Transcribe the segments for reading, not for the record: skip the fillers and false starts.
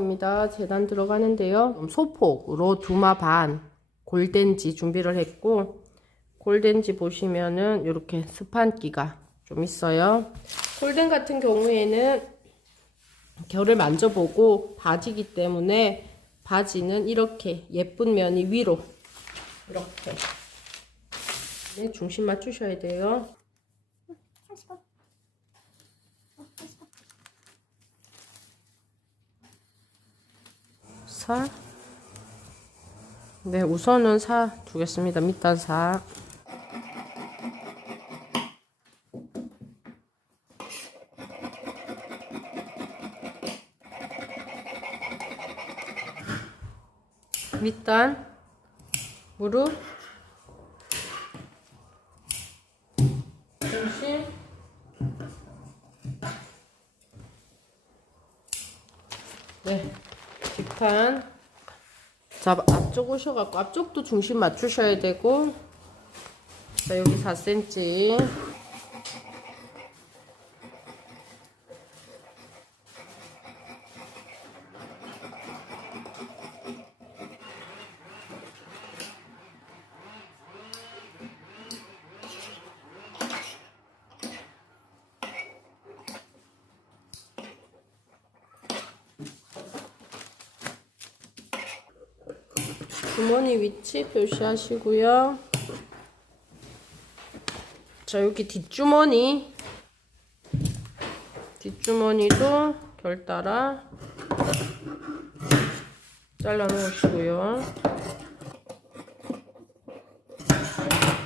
주방입니다. 재단 들어가는데요. 소폭으로 두마 반 골덴지 준비를 했고, 골덴지 보시면은 이렇게 스판기가 좀 있어요. 골덴 같은 경우에는 결을 만져보고 바지기 때문에 바지는 이렇게 예쁜 면이 위로 이렇게 네, 중심 맞추셔야 돼요. 사. 네, 우선은 사 두겠습니다. 밑단 사. 밑단, 무릎, 중심, 네, 뒷판. 자, 앞쪽 오셔갖고 앞쪽도 중심 맞추셔야 되고, 자, 여기 4cm. 주머니 위치 표시하시고요. 자, 여기 뒷주머니도 결 따라 잘라 놓으시고요.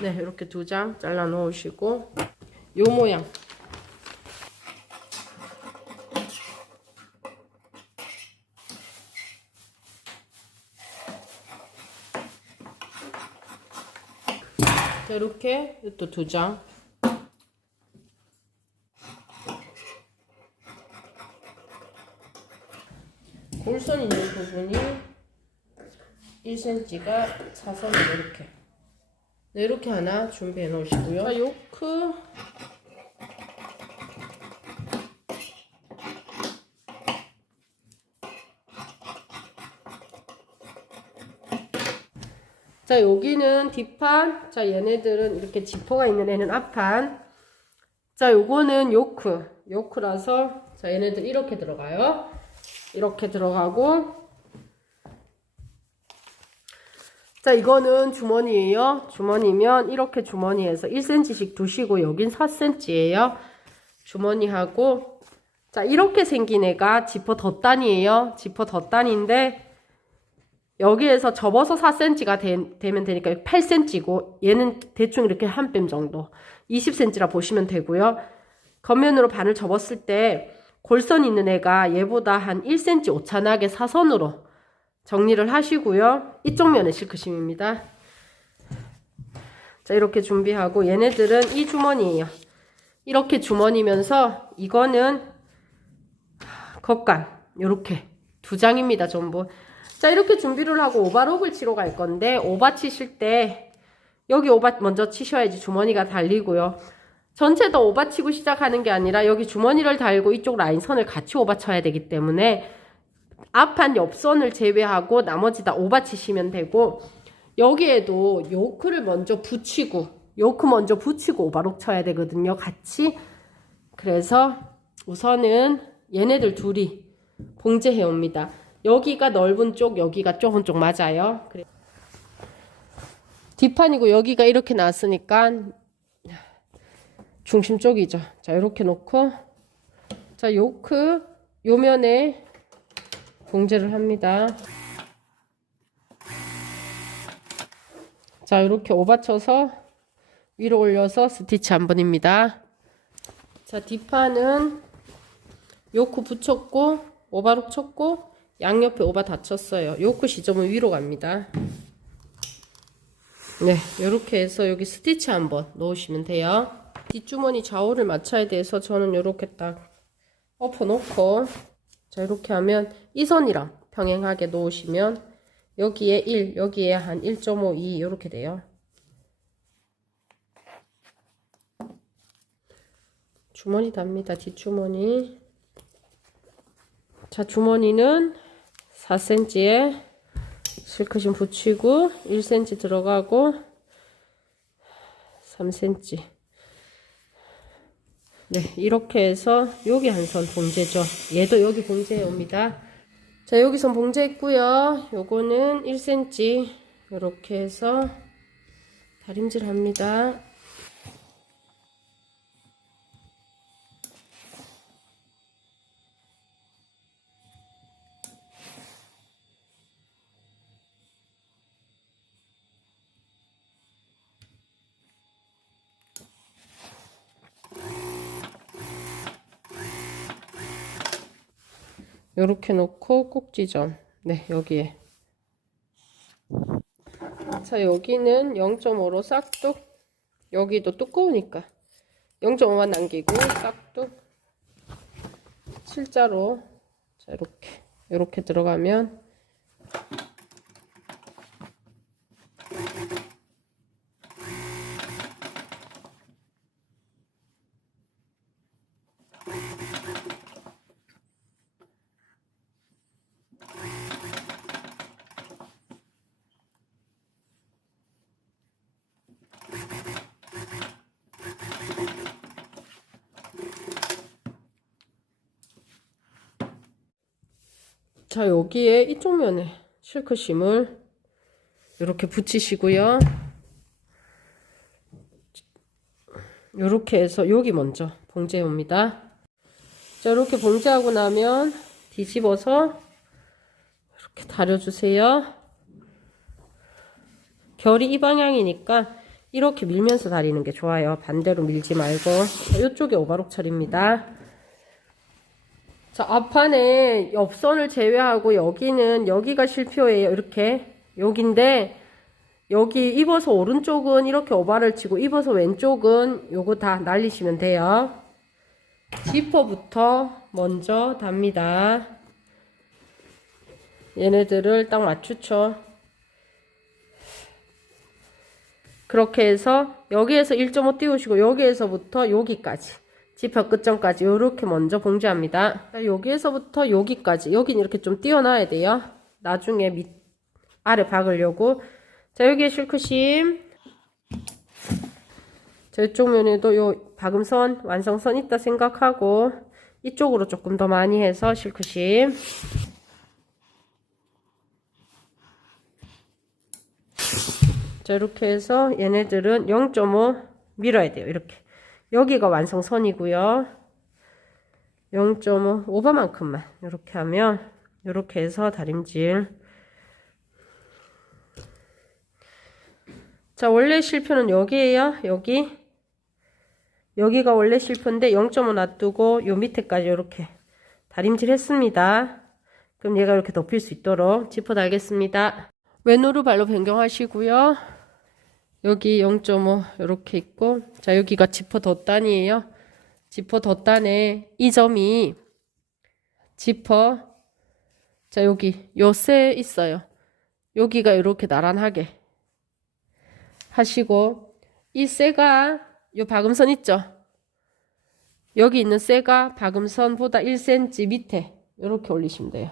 네, 이렇게 2장 잘라 놓으시고, 요 모양. 자, 이렇게 또 2장. 골선 있는 부분이 1cm가 사선으로 이렇게. 네, 이렇게 하나 준비해 놓으시고요. 자, 요크. 자, 여기는 뒷판. 자, 얘네들은 이렇게 지퍼가 있는 애는 앞판. 자, 요거는 요크라서, 자, 얘네들 이렇게 들어가요. 이렇게 들어가고, 자, 이거는 주머니예요. 주머니면 이렇게 주머니에서 1cm씩 두시고, 여긴 4cm예요. 주머니하고, 자, 이렇게 생긴 애가 지퍼 덧단이에요. 지퍼 덧단인데, 여기에서 접어서 4cm가 되면 되니까 8cm고, 얘는 대충 이렇게 한 뼘 정도 20cm라 보시면 되고요. 겉면으로 반을 접었을 때 골선 있는 애가 얘보다 한 1cm 오차나게 사선으로 정리를 하시고요. 이쪽 면에 실크심입니다. 자, 이렇게 준비하고, 얘네들은 이 주머니예요. 이렇게 주머니면서 이거는 겉감 요렇게 2장입니다. 전부. 자, 이렇게 준비를 하고 오바록을 치러 갈 건데, 오바 치실 때 여기 오바 먼저 치셔야지 주머니가 달리고요. 전체 다 오바 치고 시작하는 게 아니라 여기 주머니를 달고 이쪽 라인 선을 같이 오바 쳐야 되기 때문에 앞판 옆선을 제외하고 나머지 다 오바 치시면 되고, 여기에도 요크를 먼저 붙이고, 요크 먼저 붙이고 오바록 쳐야 되거든요. 같이. 그래서 우선은 얘네들 둘이 봉제해 옵니다. 여기가 넓은 쪽, 여기가 좁은 쪽 맞아요. 그래. 뒷판이고 여기가 이렇게 나왔으니까 중심 쪽이죠. 자, 이렇게 놓고, 자, 요크 요면에 봉제를 합니다. 자, 이렇게 오받쳐서 위로 올려서 스티치 한 번입니다. 자, 뒷판은 요크 붙였고 오바록 쳤고 양옆에 오바 다 쳤어요. 요크 시점은 위로 갑니다. 네, 이렇게 해서 여기 스티치 한번 넣으시면 돼요. 뒷주머니 좌우를 맞춰야 돼서 저는 이렇게 딱 엎어 놓고, 자, 이렇게 하면 이 선이랑 평행하게 놓으시면 여기에 1, 여기에 한 1.5, 2 이렇게 돼요. 주머니 답니다. 뒷주머니. 자, 주머니는 4cm에 실크심 붙이고 1cm 들어가고 3cm. 네, 이렇게 해서 여기 한 선 봉제죠. 얘도 여기 봉제해 옵니다. 자, 여기 선 봉제했고요. 요거는 1cm 이렇게 해서 다림질 합니다. 요렇게 놓고 꼭지점. 네, 여기에. 자, 여기는 0.5로 싹둑. 여기도 두꺼우니까 0.5만 남기고 싹둑. 실자로. 자, 이렇게 들어가면 자, 여기에 이쪽 면에 실크심을 이렇게 붙이시고요. 이렇게 해서 여기 먼저 봉제해 옵니다. 자, 이렇게 봉제하고 나면 뒤집어서 이렇게 다려주세요. 결이 이 방향이니까 이렇게 밀면서 다리는 게 좋아요. 반대로 밀지 말고. 자, 이쪽에 오바록 처리입니다. 자, 앞판에 옆선을 제외하고 여기는 여기가 실표예요. 이렇게 여기인데 여기 입어서 오른쪽은 이렇게 오바를 치고 입어서 왼쪽은 요거 다 날리시면 돼요. 지퍼부터 먼저 답니다. 얘네들을 딱 맞추죠. 그렇게 해서 여기에서 1.5 띄우시고 여기에서부터 여기까지 지퍼 끝점까지 이렇게 먼저 봉제합니다. 여기에서부터 여기까지, 여기는 이렇게 좀 띄워놔야 돼요. 나중에 아래 박으려고. 자, 여기에 실크심. 자, 이쪽 면에도 요 박음선, 완성선 있다 생각하고 이쪽으로 조금 더 많이 해서 실크심. 자, 이렇게 해서 얘네들은 0.5 밀어야 돼요. 이렇게. 여기가 완성선이고요. 0.5 오버만큼만 이렇게 하면 이렇게 해서 다림질. 자, 원래 실표는 여기에요. 여기가 원래 실표인데 0.5 놔두고 요 밑에까지 이렇게 다림질 했습니다. 그럼 얘가 이렇게 덮일 수 있도록 지퍼 달겠습니다. 왼으로 발로 변경하시고요. 여기 0.5 이렇게 있고, 자, 여기가 지퍼 덧단이에요. 지퍼 덧단에 이 점이 지퍼, 자, 여기 요 쇠 있어요. 여기가 이렇게 나란하게 하시고, 이 쇠가 요 박음선 있죠? 여기 있는 쇠가 박음선보다 1cm 밑에 이렇게 올리시면 돼요.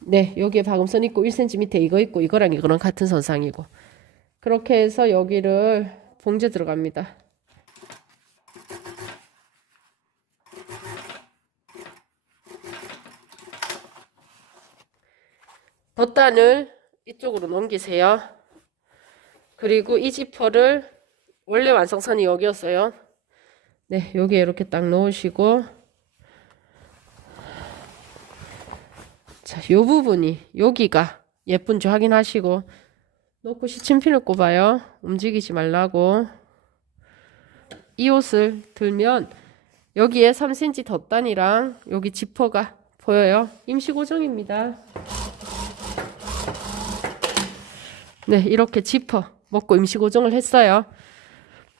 네, 여기에 박음선 있고 1cm 밑에 이거 있고 이거랑 이거랑 같은 선상이고, 그렇게 해서 여기를 봉제 들어갑니다. 덧단을 이쪽으로 넘기세요. 그리고 이 지퍼를 원래 완성선이 여기였어요. 네, 여기에 이렇게 딱 놓으시고, 자, 요 부분이 여기가 예쁜지 확인하시고 놓고 시침핀을 꼽아요. 움직이지 말라고. 이 옷을 들면 여기에 3cm 덧단이랑 여기 지퍼가 보여요. 임시 고정입니다. 네, 이렇게 지퍼 먹고 임시 고정을 했어요.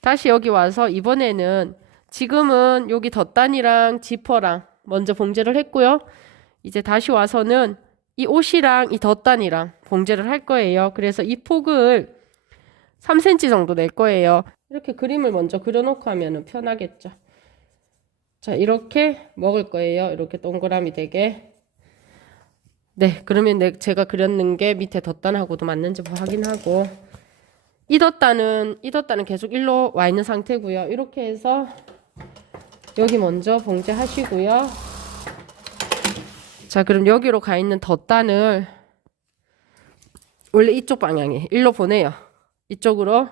다시 여기 와서 이번에는 지금은 여기 덧단이랑 지퍼랑 먼저 봉제를 했고요. 이제 다시 와서는 이 옷이랑 이 덧단이랑 봉제를 할 거예요. 그래서 이 폭을 3cm 정도 낼 거예요. 이렇게 그림을 먼저 그려놓고 하면 편하겠죠. 자, 이렇게 먹을 거예요. 이렇게 동그라미 되게. 네, 그러면 제가 그렸는 게 밑에 덧단하고도 맞는지 확인하고, 이 덧단은 계속 일로 와 있는 상태고요. 이렇게 해서 여기 먼저 봉제하시고요. 자, 그럼 여기로 가 있는 덧단을 원래 이쪽 방향에 일로 보내요. 이쪽으로.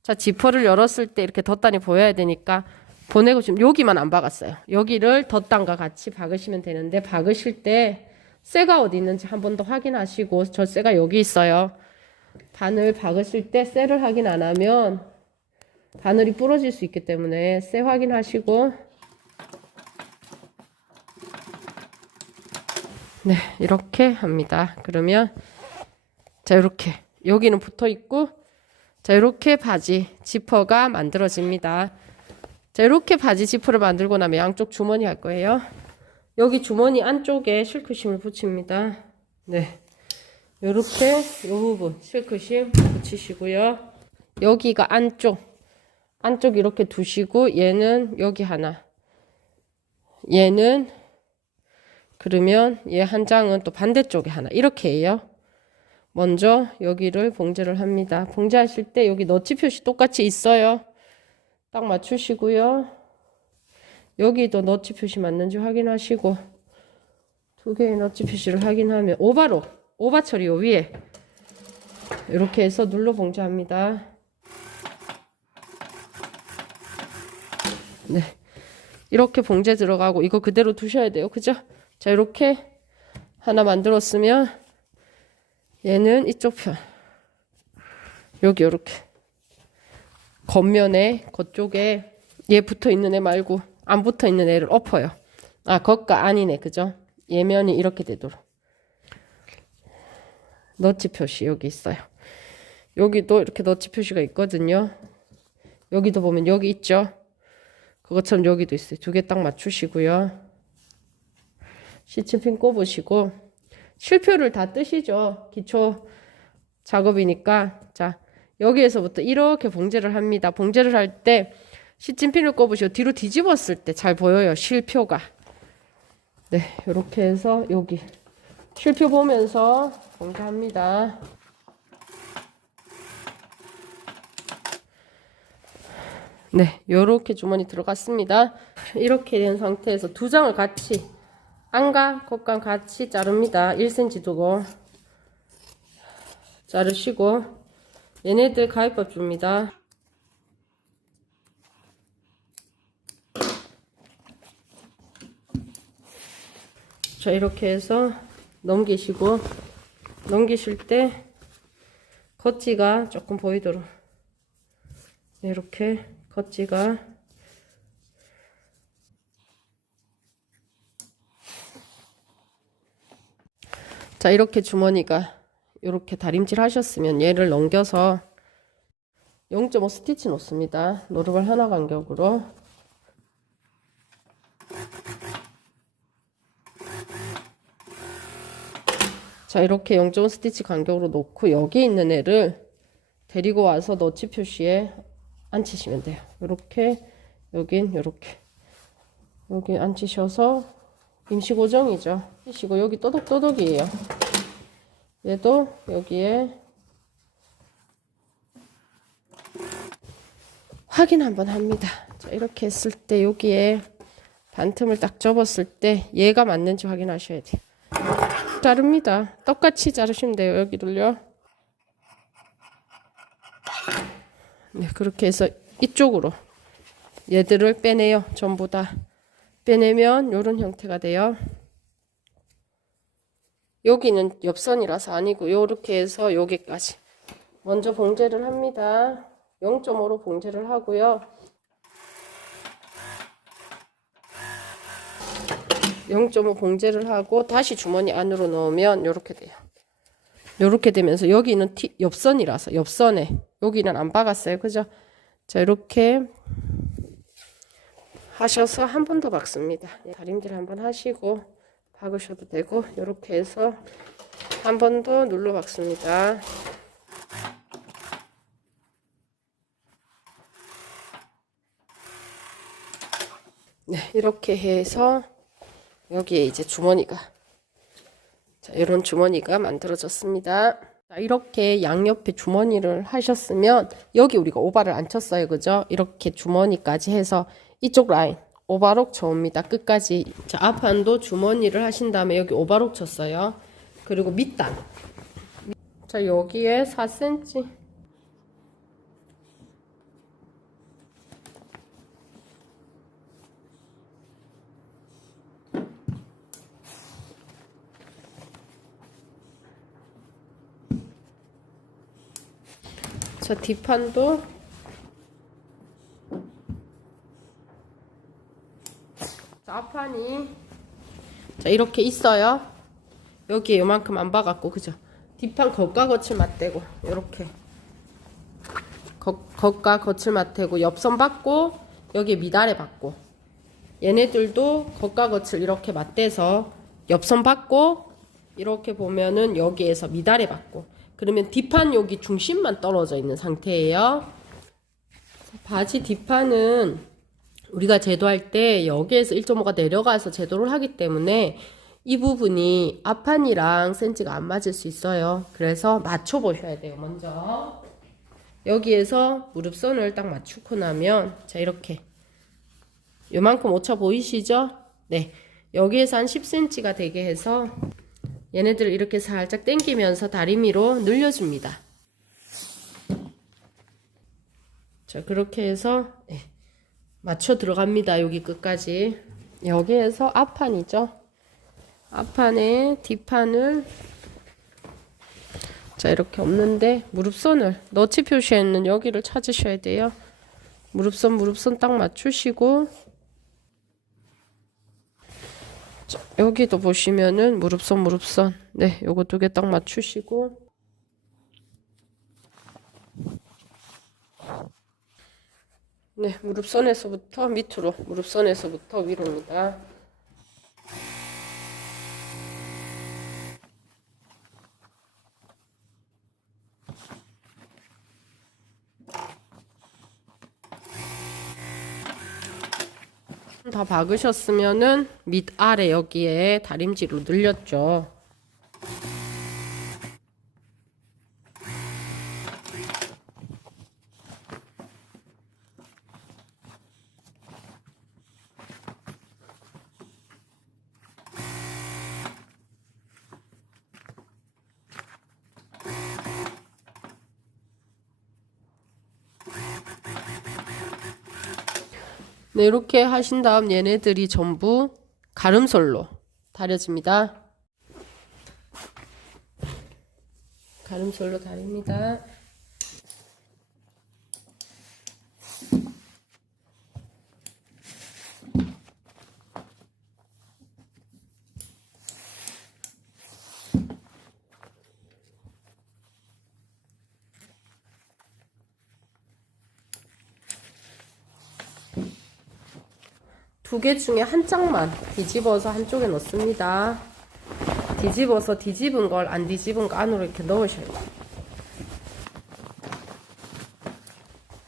자, 지퍼를 열었을 때 이렇게 덧단이 보여야 되니까 보내고, 지금 여기만 안 박았어요. 여기를 덧단과 같이 박으시면 되는데, 박으실 때 쇠가 어디 있는지 한 번 더 확인하시고, 저 쇠가 여기 있어요. 바늘 박으실 때 쇠를 확인 안 하면 바늘이 부러질 수 있기 때문에 쇠 확인하시고, 네, 이렇게 합니다. 그러면 자, 이렇게 여기는 붙어 있고, 자, 이렇게 바지 지퍼가 만들어집니다. 자, 이렇게 바지 지퍼를 만들고 나면 양쪽 주머니 할 거예요. 여기 주머니 안쪽에 실크심을 붙입니다. 네, 이렇게 이 부분 실크심 붙이시고요. 여기가 안쪽 이렇게 두시고, 얘는 여기 하나, 얘는 그러면 얘 한 장은 또 반대쪽에 하나, 이렇게 해요. 먼저 여기를 봉제를 합니다. 봉제하실 때 여기 너치 표시 똑같이 있어요. 딱 맞추시고요. 여기도 너치 표시 맞는지 확인하시고, 두 개의 너치 표시를 확인하면 오바 처리 요 위에 이렇게 해서 눌러 봉제합니다. 네, 이렇게 봉제 들어가고, 이거 그대로 두셔야 돼요. 그죠? 자, 이렇게 하나 만들었으면 얘는 이쪽 편, 여기 이렇게 겉면에 겉쪽에 얘 붙어 있는 애 말고 안 붙어 있는 애를 엎어요. 아, 겉과 안이네. 그죠? 얘면이 이렇게 되도록 너치 표시 여기 있어요. 여기도 이렇게 너치 표시가 있거든요. 여기도 보면 여기 있죠? 그것처럼 여기도 있어요. 두 개 딱 맞추시고요. 시침핀 꼽으시고, 실표를 다 뜨시죠. 기초 작업이니까. 자, 여기에서부터 이렇게 봉제를 합니다. 봉제를 할 때 시침핀을 꼽으시고 뒤로 뒤집었을 때 잘 보여요, 실표가. 네, 이렇게 해서 여기 실표 보면서 봉제합니다. 네, 요렇게 주머니 들어갔습니다. 이렇게 된 상태에서 두 장을 같이 안과 겉감 같이 자릅니다. 1cm 두고 자르시고, 얘네들 가위밥 줍니다. 자, 이렇게 해서 넘기실 때 겉지가 조금 보이도록, 이렇게 겉지가, 자, 이렇게 주머니가 이렇게 다림질 하셨으면 얘를 넘겨서 0.5 스티치 놓습니다. 노루발 하나 간격으로. 자, 이렇게 0.5 스티치 간격으로 놓고 여기 있는 애를 데리고 와서 너치 표시에 앉히시면 돼요. 이렇게, 여긴 이렇게, 여기 앉히셔서 임시 고정이죠. 하시고, 여기 또덕또덕이에요. 얘도 여기에 확인 한번 합니다. 자, 이렇게 했을 때 여기에 반틈을 딱 접었을 때 얘가 맞는지 확인하셔야 돼요. 자릅니다. 똑같이 자르시면 돼요. 여기를요. 네, 그렇게 해서 이쪽으로 얘들을 빼내요. 전부 다 빼내면 이런 형태가 돼요. 여기는 옆선이라서 아니고 이렇게 해서 여기까지 먼저 봉제를 합니다. 0.5로 봉제를 하고요. 0.5 봉제를 하고 다시 주머니 안으로 넣으면 이렇게 돼요. 이렇게 되면서 여기는 옆선이라서 옆선에 여기는 안 박았어요. 그죠? 자, 이렇게 하셔서 한 번 더 박습니다. 다림질 한번 하시고 박으셔도 되고, 이렇게 해서 한 번 더 눌러 박습니다. 네, 이렇게 해서 여기에 이제 주머니가 자, 이런 주머니가 만들어졌습니다. 자, 이렇게 양옆에 주머니를 하셨으면 여기 우리가 오바를 안 쳤어요. 그죠? 이렇게 주머니까지 해서 이쪽 라인 오바록 쳐옵니다. 끝까지. 자, 앞판도 주머니를 하신 다음에 여기 오바록 쳤어요. 그리고 밑단. 자, 여기에 4cm. 자, 뒷판도 자, 앞판이 자, 이렇게 있어요. 여기에 요만큼 안 봐갖고 그죠? 뒷판 겉과 겉을 맞대고 이렇게 겉과 겉을 맞대고 옆선 받고 여기에 밑아래 받고 얘네들도 겉과 겉을 이렇게 맞대서 옆선 받고 이렇게 보면은 여기에서 밑아래 받고 그러면 뒷판 여기 중심만 떨어져 있는 상태예요. 바지 뒷판은 우리가 제도할 때 여기에서 1.5가 내려가서 제도를 하기 때문에 이 부분이 앞판이랑 센치가 안 맞을 수 있어요. 그래서 맞춰 보셔야 돼요. 먼저 여기에서 무릎선을 딱 맞추고 나면 자, 이렇게 요만큼 오차 보이시죠? 네, 여기에서 한 10cm가 되게 해서 얘네들을 이렇게 살짝 당기면서 다리미로 늘려줍니다. 자, 그렇게 해서 네, 맞춰 들어갑니다. 여기 끝까지. 여기에서 앞판이죠. 앞판에 뒷판을 자, 이렇게 없는데 무릎선을 너치 표시에 있는 여기를 찾으셔야 돼요. 무릎선 딱 맞추시고 자, 여기도 보시면은 무릎선 네, 요거 2개 딱 맞추시고 네, 무릎선에서부터 밑으로 무릎선에서부터 위로입니다. 다 박으셨으면은 밑아래 여기에 다림질로 늘렸죠. 네, 이렇게 하신 다음 얘네들이 전부 가름솔로 다려집니다. 가름솔로 다립니다. 두 개 중에 한 짝만 뒤집어서 한쪽에 넣습니다. 뒤집어서 뒤집은 걸 안 뒤집은 거 안으로 이렇게 넣으셔야 돼요.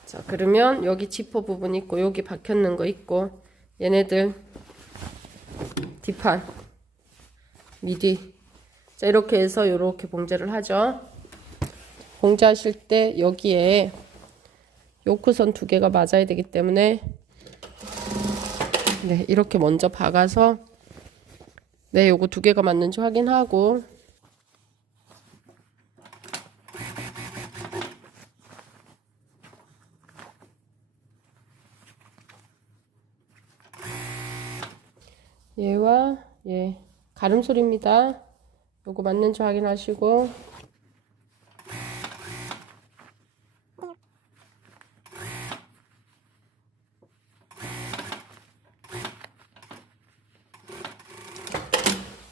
자, 그러면 여기 지퍼 부분 있고 여기 박혔는 거 있고 얘네들 뒷판 미디 자, 이렇게 해서 이렇게 봉제를 하죠. 봉제하실 때 여기에 요크선 2개가 맞아야 되기 때문에 네, 이렇게 먼저 박아서 네, 요거 2개가 맞는지 확인하고 얘와 얘 가름솔입니다. 요거 맞는지 확인하시고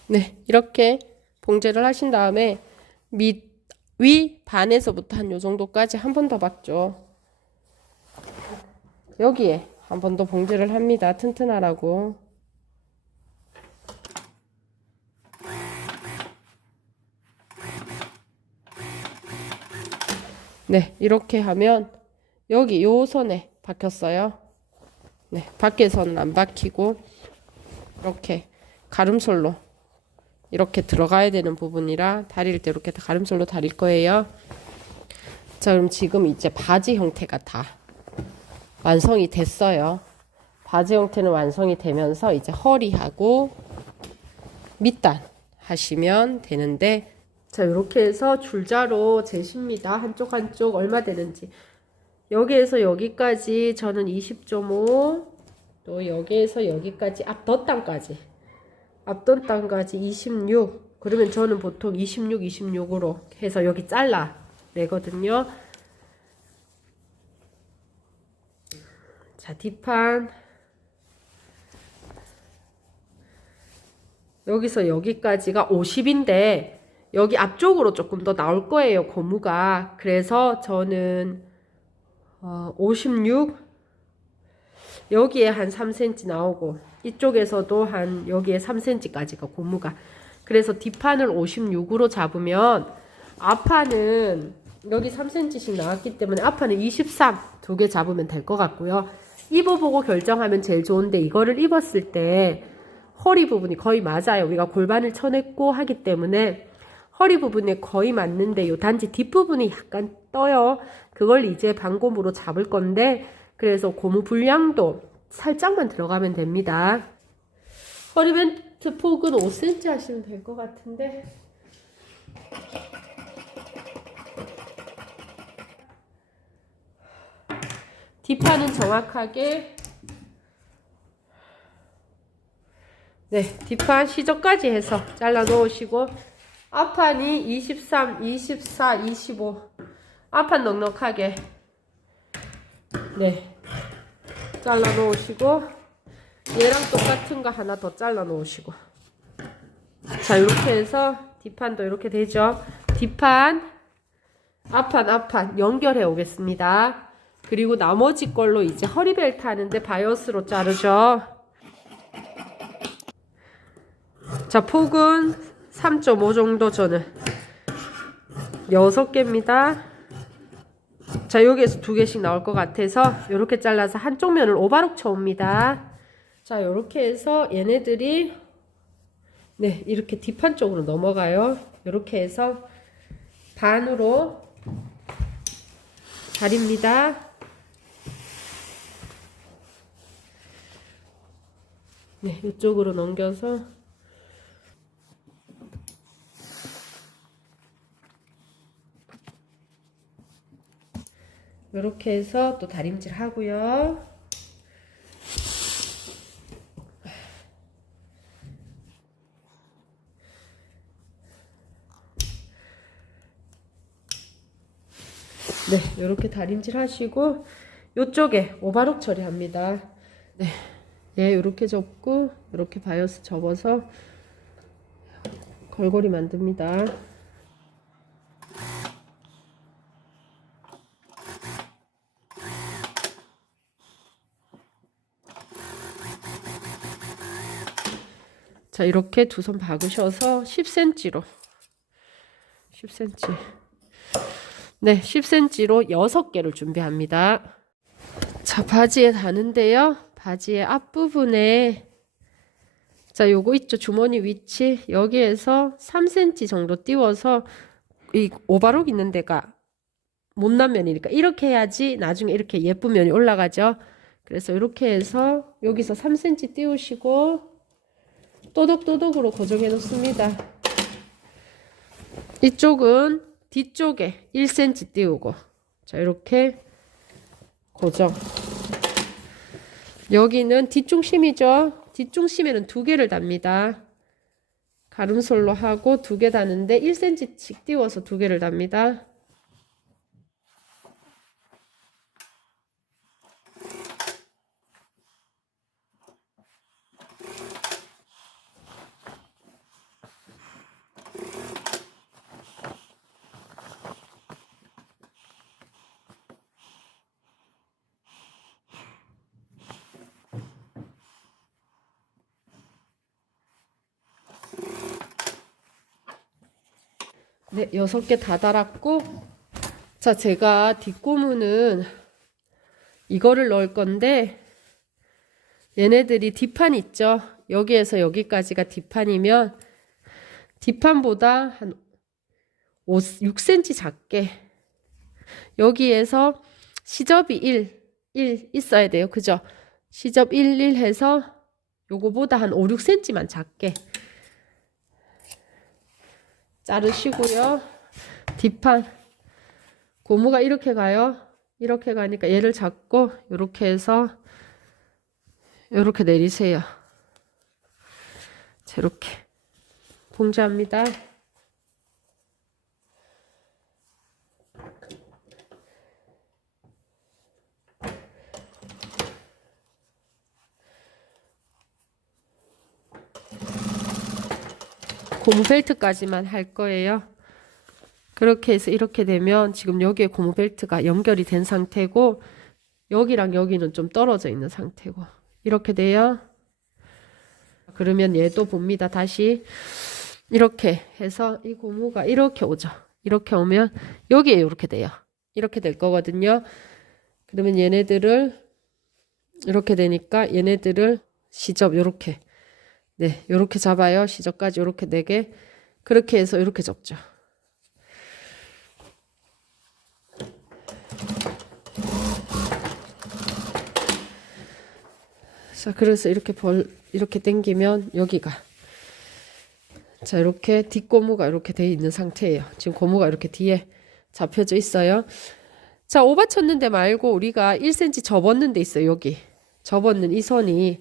네, 이렇게 봉제를 하신 다음에 위 반에서부터 한 요 정도까지 한 번 더 박죠. 여기에 한 번 더 봉제를 합니다. 튼튼하라고. 네, 이렇게 하면 여기 요 선에 박혔어요. 네, 밖에서는 안 박히고 이렇게 가름솔로 이렇게 들어가야 되는 부분이라 다릴 때 이렇게 가름솔로 다릴 거예요. 자, 그럼 지금 이제 바지 형태가 다 완성이 됐어요. 바지 형태는 완성이 되면서 이제 허리하고 밑단 하시면 되는데, 자, 이렇게 해서 줄자로 재십니다. 한쪽 한쪽 얼마 되는지. 여기에서 여기까지 저는 20.5, 또 여기에서 여기까지 앞덧단까지 26. 그러면 저는 보통 26으로 해서 여기 잘라 내거든요. 자, 뒷판 여기서 여기까지가 50인데 여기 앞쪽으로 조금 더 나올 거예요, 고무가. 그래서 저는 56, 여기에 한 3cm 나오고 이쪽에서도 한 여기에 3cm까지가 고무가. 그래서 뒷판을 56으로 잡으면 앞판은 여기 3cm씩 나왔기 때문에 앞판은 23 두 개 잡으면 될 것 같고요. 입어보고 결정하면 제일 좋은데, 이거를 입었을 때 허리 부분이 거의 맞아요. 우리가 골반을 쳐냈고 하기 때문에 허리 부분에 거의 맞는데 요 단지 뒷부분이 약간 떠요. 그걸 이제 반고무로 잡을 건데, 그래서 고무 분량도 살짝만 들어가면 됩니다. 허리벨트 폭은 5cm 하시면 될 것 같은데, 뒷판은 정확하게, 네, 뒷판 시접까지 해서 잘라 놓으시고, 앞판이 23, 24, 25. 앞판 넉넉하게, 네, 잘라 놓으시고, 얘랑 똑같은 거 하나 더 잘라 놓으시고. 자, 이렇게 해서 뒷판도 이렇게 되죠. 뒷판, 앞판 연결해 오겠습니다. 그리고 나머지 걸로 이제 허리벨트 하는데 바이어스로 자르죠. 자, 폭은 3.5 정도, 저는 6개입니다. 자, 여기에서 2개씩 나올 것 같아서 이렇게 잘라서 한쪽 면을 오바록 쳐옵니다. 자, 이렇게 해서 얘네들이, 네, 이렇게 뒷판 쪽으로 넘어가요. 이렇게 해서 반으로 다립니다. 네, 이쪽으로 넘겨서 이렇게 해서 또 다림질 하고요. 네, 이렇게 다림질 하시고 이쪽에 오바록 처리합니다. 네, 예, 이렇게 접고 이렇게 바이어스 접어서 걸고리 만듭니다. 자, 이렇게 두 손 박으셔서 10cm로 10cm, 네, 10cm로 6개를 준비합니다. 자, 바지에 다는데요. 바지의 앞부분에, 자, 요거 있죠, 주머니 위치. 여기에서 3cm 정도 띄워서, 이 오바록 있는 데가 못난 면이니까 이렇게 해야지 나중에 이렇게 예쁜 면이 올라가죠. 그래서 이렇게 해서 여기서 3cm 띄우시고 또독또독으로 고정해 놓습니다. 이쪽은 뒤쪽에 1cm 띄우고, 자, 이렇게 고정. 여기는 뒷중심이죠. 뒷중심에는 2개를 답니다. 가름솔로 하고 2개 다는데 1cm씩 띄워서 2개를 답니다. 네, 6개 다 달았고, 자, 제가 뒷고무는 이거를 넣을 건데, 얘네들이 뒷판 있죠? 여기에서 여기까지가 뒷판이면 뒷판보다 한 6cm 작게 여기에서 시접이 1 있어야 돼요. 그죠? 시접 1 해서 요거보다 한 5-6cm만 작게 자르시고요. 뒷판 고무가 이렇게 가요. 이렇게 가니까 얘를 잡고 이렇게 해서 이렇게 내리세요. 자, 이렇게 봉지합니다. 고무 벨트까지만 할 거예요. 그렇게 해서 이렇게 되면 지금 여기에 고무 벨트가 연결이 된 상태고 여기랑 여기는 좀 떨어져 있는 상태고 이렇게 돼요. 그러면 얘도 봅니다. 다시 이렇게 해서 이 고무가 이렇게 오죠. 이렇게 오면 여기에 이렇게 돼요. 이렇게 될 거거든요. 그러면 얘네들을 이렇게 되니까 얘네들을 시접 요렇게 네, 요렇게 잡아요. 시접까지 요렇게 4개. 그렇게 해서 이렇게 접죠. 자, 그래서 이렇게 당기면 여기가 자, 이렇게 뒷고무가 이렇게 돼 있는 상태예요. 지금 고무가 이렇게 뒤에 잡혀져 있어요. 자, 오바 쳤는데 말고 우리가 1cm 접었는 데 있어요. 여기 접었는 이 선이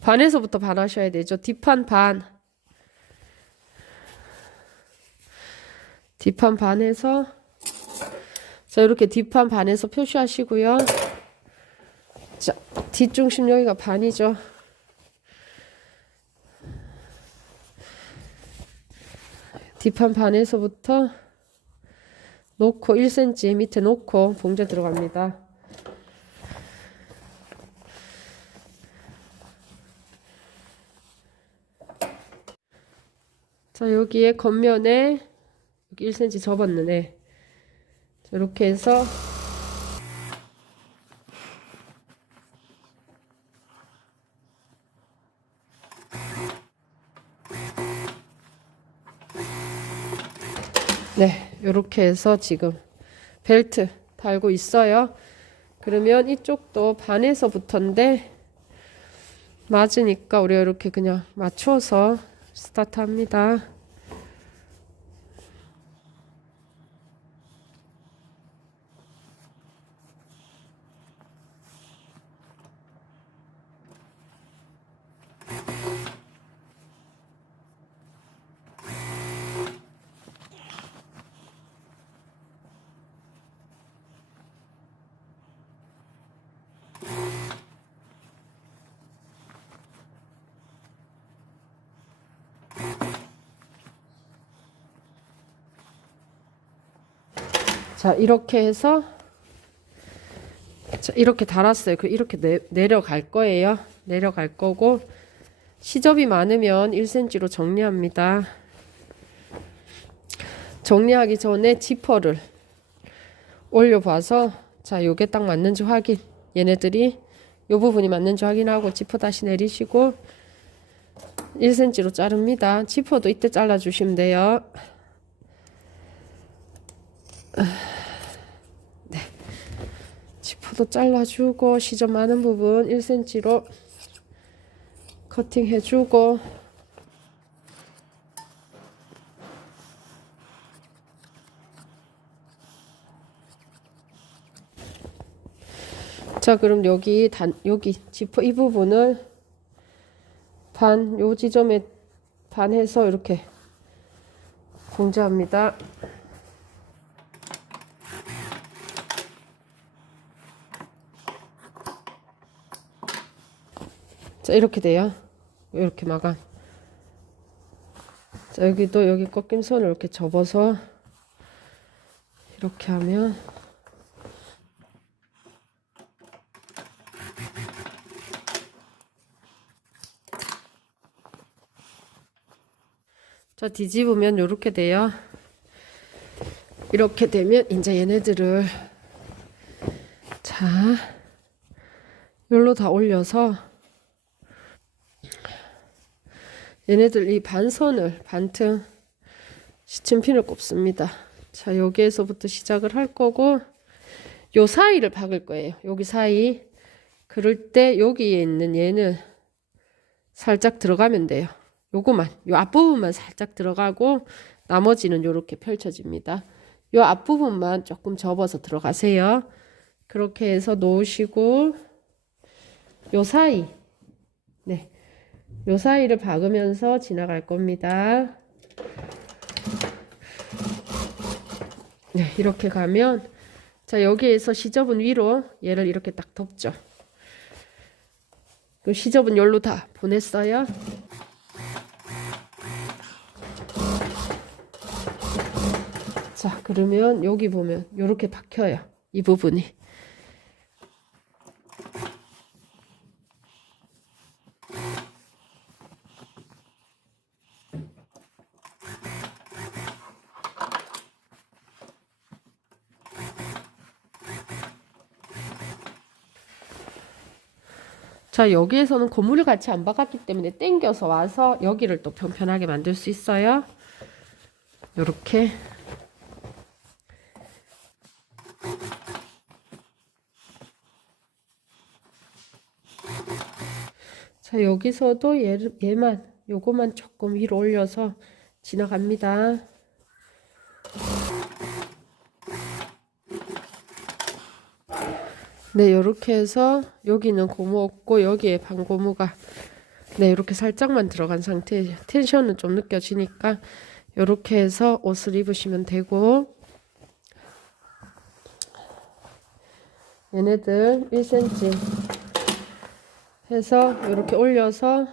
반에서부터 반 하셔야 되죠. 뒷판 반 반에서 자, 이렇게 뒷판 반에서 표시하시고요. 자, 뒷중심 여기가 반이죠. 뒷판 반에서부터 놓고 1cm 밑에 놓고 봉제 들어갑니다. 자, 여기에 겉면에 여기 1cm 접었는 애 이렇게 해서 네, 이렇게 해서 지금 벨트 달고 있어요. 그러면 이쪽도 반에서부터인데 맞으니까 우리가 이렇게 그냥 맞춰서 스타트 합니다. 자, 이렇게 해서 자, 이렇게 달았어요. 이렇게 내려갈 거예요. 내려갈 거고 시접이 많으면 1cm로 정리합니다. 정리하기 전에 지퍼를 올려봐서 자, 요게 딱 맞는지 확인. 얘네들이 요 부분이 맞는지 확인하고 지퍼 다시 내리시고 1cm로 자릅니다. 지퍼도 이때 잘라주시면 돼요. 네, 지퍼도 잘라주고 시접 많은 부분 1cm로 커팅 해주고 자, 그럼 여기 지퍼 이 부분을 요 지점에 반 해서 이렇게 봉제합니다. 자, 이렇게 돼요. 이렇게 마감. 자, 여기도 여기 꺾임선을 이렇게 접어서 이렇게 하면 자, 뒤집으면 이렇게 돼요. 이렇게 되면 이제 얘네들을 자, 여기로 다 올려서 얘네들 이 반선을 반틈 시침핀을 꼽습니다. 자, 여기에서부터 시작을 할 거고, 요 사이를 박을 거예요. 여기 사이. 그럴 때 여기에 있는 얘는 살짝 들어가면 돼요. 요거만, 요 앞부분만 살짝 들어가고 나머지는 요렇게 펼쳐집니다. 요 앞부분만 조금 접어서 들어가세요. 그렇게 해서 놓으시고 요 사이, 네, 요 사이를 박으면서 지나갈 겁니다. 네, 이렇게 가면 자, 여기에서 시접은 위로 얘를 이렇게 딱 덮죠. 그 시접은 여기로 다 보냈어요. 자, 그러면 여기 보면 이렇게 박혀요. 이 부분이. 자, 여기에서는 고무를 같이 안 박았기 때문에 당겨서 와서 여기를 또 편편하게 만들 수 있어요. 요렇게. 자, 여기서도 얘만, 요거만 조금 위로 올려서 지나갑니다. 네, 요렇게 해서 여기는 고무 없고 여기에 반고무가 네, 이렇게 살짝만 들어간 상태예요. 텐션은 좀 느껴지니까 요렇게 해서 옷을 입으시면 되고, 얘네들 1cm 해서 이렇게 올려서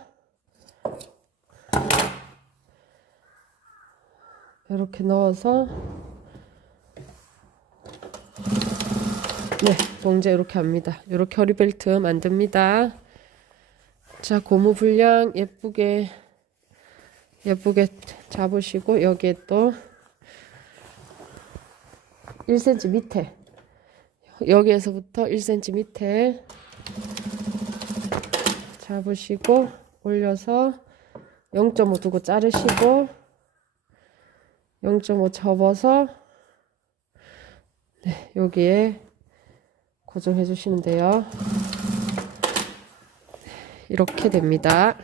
이렇게 넣어서 네, 봉제 이렇게 합니다. 이렇게 허리벨트 만듭니다. 자, 고무 분량 예쁘게 잡으시고 여기에 또 1cm 밑에 여기에서부터 1cm 밑에 잡으시고 올려서 0.5 두고 자르시고 0.5 접어서 네, 여기에 고정해 주시면 돼요. 이렇게 됩니다.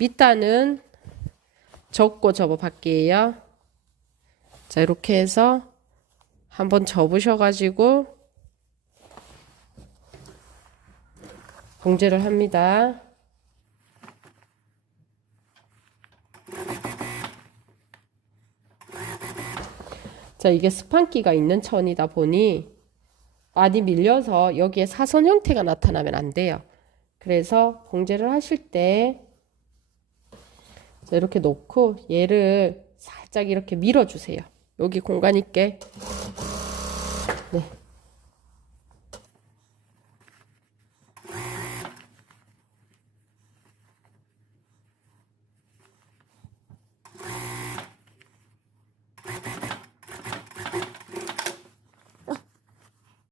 밑단은 접고 접어 받기예요. 자, 이렇게 해서 한번 접으셔가지고 봉제를 합니다. 자, 이게 스판기가 있는 천이다 보니 많이 밀려서 여기에 사선 형태가 나타나면 안 돼요. 그래서 봉제를 하실 때 자, 이렇게 놓고 얘를 살짝 이렇게 밀어주세요. 여기 공간 있게. 네.